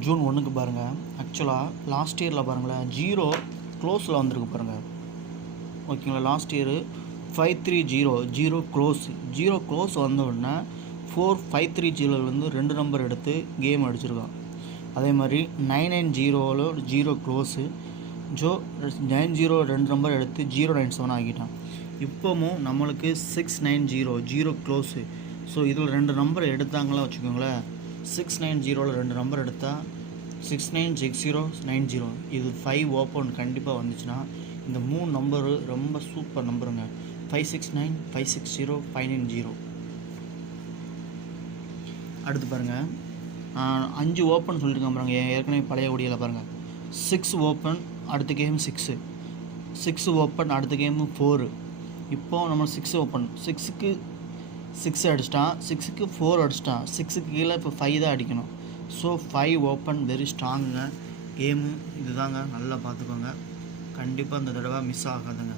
June 1க்கு பாருங்கள். ஆக்சுவலாக லாஸ்ட் இயரில் பாருங்களேன், 0 க்ளோஸில் வந்திருக்கு பாருங்கள். ஓகேங்களா, லாஸ்ட் இயரு 530 0 க்ளோஸ். 0 க்ளோஸ் வந்த உடனே 4530 2 நம்பர் எடுத்து கேம் அடிச்சிருக்கான். அதே மாதிரி 990 0 க்ளோஸு. 90 2 நம்பர் எடுத்து 097 ஆகிட்டான். இப்போவும் நம்மளுக்கு 690 0 க்ளோஸு. ஸோ இதில் 2 நம்பர் எடுத்தாங்களா வச்சுக்கோங்களேன். 690 2 நம்பர் எடுத்தால் 696090. இது 5 ஓப்பன் கண்டிப்பாக வந்துச்சுன்னா இந்த 3 நம்பரு ரொம்ப சூப்பர் நம்பருங்க. 569 560 590. அடுத்து பாருங்கள், 5 ஓப்பன் சொல்லியிருக்காங்க பாருங்கள். ஏற்கனவே பழைய ஒடியில் பாருங்கள். 6 ஓப்பன், அடுத்த கேம் 6. 6 ஓப்பன், அடுத்த கேமு 4. இப்போது நம்ம 6 ஓப்பன், 6க்கு 6 அடிச்சிட்டான், 6க்கு 4 அடிச்சிட்டான், 6க்கு கீழே இப்போ 5 தான் அடிக்கணும். ஸோ 5 ஓப்பன் வெரி ஸ்ட்ராங்குங்க கேமு. இதுதாங்க, நல்லா பார்த்துக்கோங்க. கண்டிப்பாக இந்த தடவை மிஸ் ஆகாதுங்க.